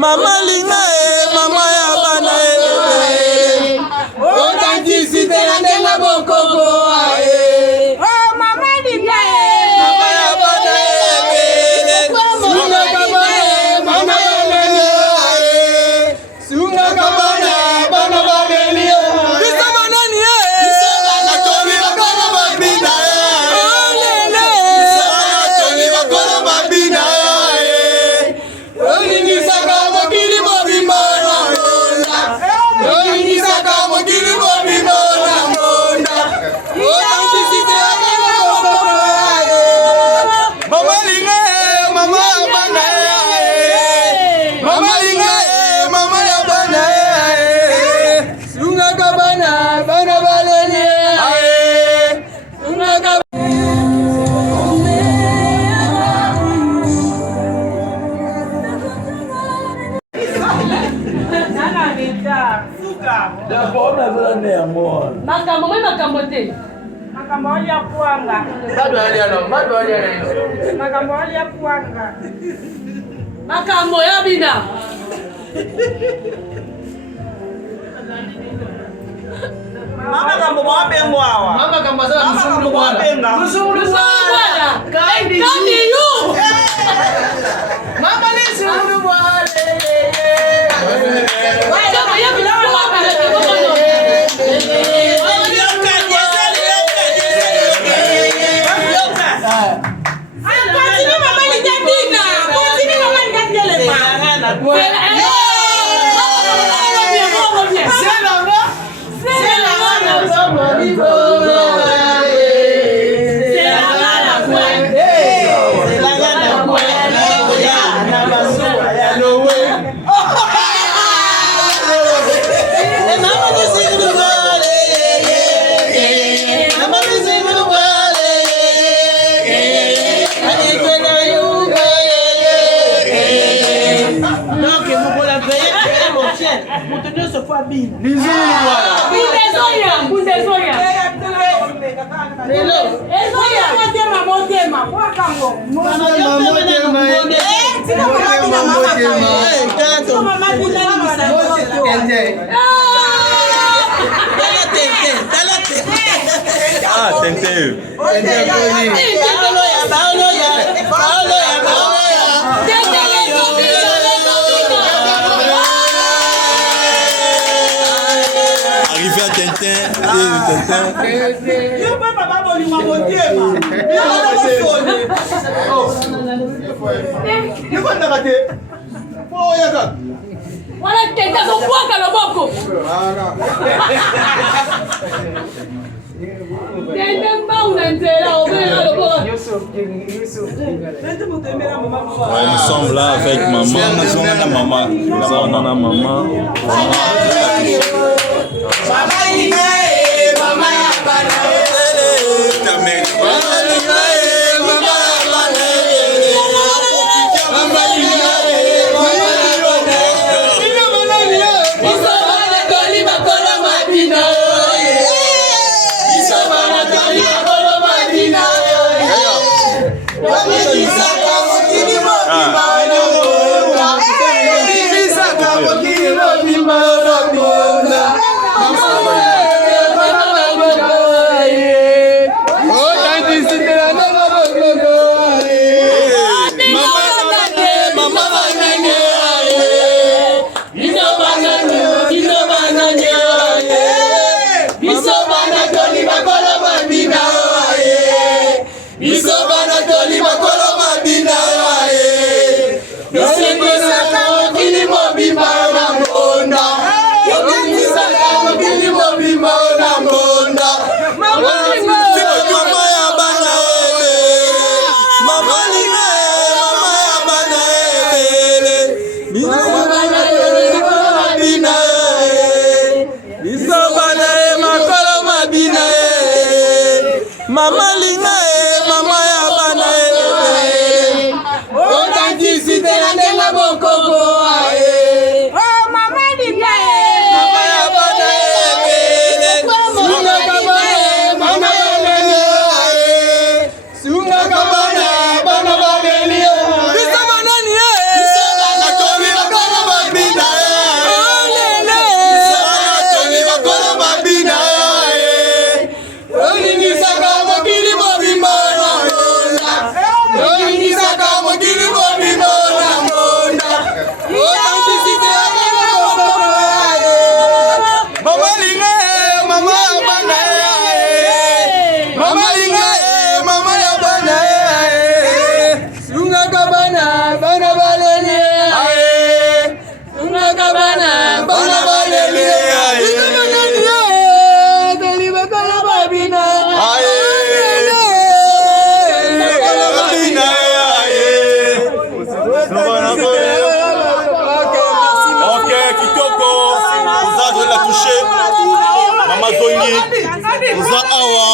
Mama linga mama ya bana Authenticité na ndenga bokoko oh mama linga mama ya bana sunga kabana mama sunga kabana bana babeli bisa banani bisa bana tomi bakona mabina olele tomi bakona mabina olingi saka mokili mobimba na monda olingi saka mokili mobimba na monda authenticité na ndenga bokoko mama linga mama ya bana mama linga mama ya bana sunga kabana bana balele sunga kabana Makambo mwe makambo te. Makambo ya kuanga. bado aliano Makambo ya kuanga. Makambo ya bina. Mama kambo mwabengo hawa. mama kama sasa msungulu bwana Mzungu Bwana. Kandi yu. mama ni msungulu bwana Kama ya bina kwa bina kikono. Continue mama ni jabina. Continue mama ni jabina. ah tente arrivé à Tintin Wala tenta kukwaka loboko. Tenta mbona nzela obela loboko. Ouais, nous sommes là avec maman, nous sommes là maman, nous sommes là maman. Mama linga mama ya bana authenticité na ndenga bokoko Oh mama linga mama ya bana sunga kabana mama sunga kabana bana babeli bisa banani bisa bana tomi bakona Ok, Kitoko, vous avez la touché. Maman Zoni, vous avez Awa.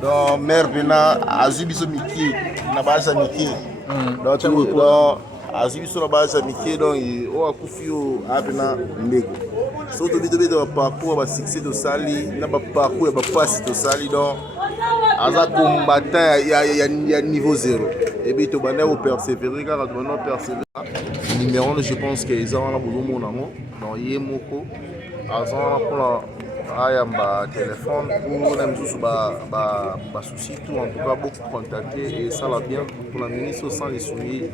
Donc mère bena azubiso miki na basa miki donc azubiso na basa miki donc o akufio apena ndeko so to bito bito parcours ba succès to sali na ba parcours ba passe to sali donc aza combattant ya niveau 0 et bito bana au persévérer car tu vas persévérer numéro je pense que ils ont la boulot nango donc yemoko azana pour la ayamba téléphone pour même sous ba souci tout en tout cas beaucoup contacter et ça va bien pour la ministre sans les souliers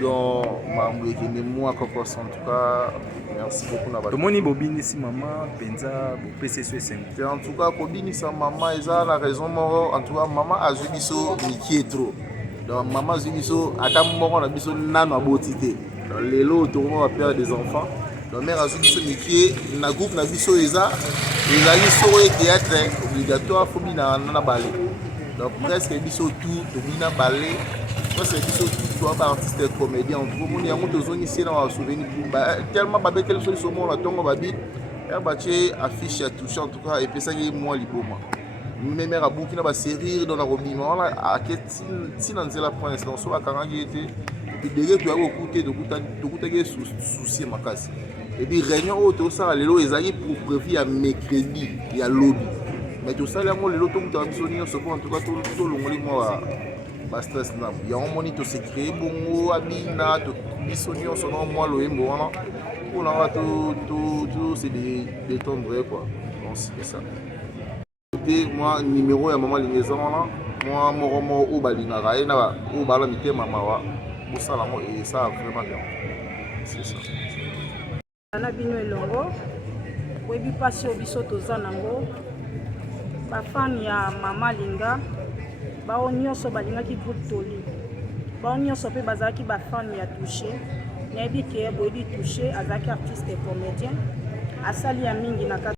donc mambo qui me moi encore en tout cas merci beaucoup na ba tomoni bobini si maman penza bo PCS 5 en tout cas bobini sa maman eza la raison moro en tout cas maman azubiso miki trop donc maman azubiso ata moko na biso nano abotité dans lelo to on va perdre des enfants. La mère a dit que le groupe n'a pas de théâtre obligatoire pour na ballet. Donc presque tout na ballet. Parce que tout artiste comédien en tout monde y a monté zone ici dans un souvenir tellement babé tel sur le monde la tongo babi et affiche à toucher en tout cas et puis ça y moi liboma. Même mère a beaucoup na ba série dans la robiment là à quest si dans la pour l'instant soit karangi était et derrière tu as écouté de goûter souci ma casse. Et puis réunion auto ça les lots ils pour prévu à mercredi il y a lobby mais tout ça là moi les lots tout dans sonner ce en tout cas tout le monde moi ba stress là il y a un moniteur secret bongo abina to bisonner selon moi le mbo là on a tout c'est des détendre quoi donc c'est ça et moi numéro ya maman lingaison là moi moromo ou balinga et na ou bala mité mamawa pour ça là et ça vraiment bien c'est ça. Na bino elongo webi pasi obiso toza nango bafani ya mama linga bao nyonso balingaki groupe toli bao nyonso mpe bazalaki bafani ya touché nayebi ke boyebi touché azalaki artiste et comédien asali ya mingi na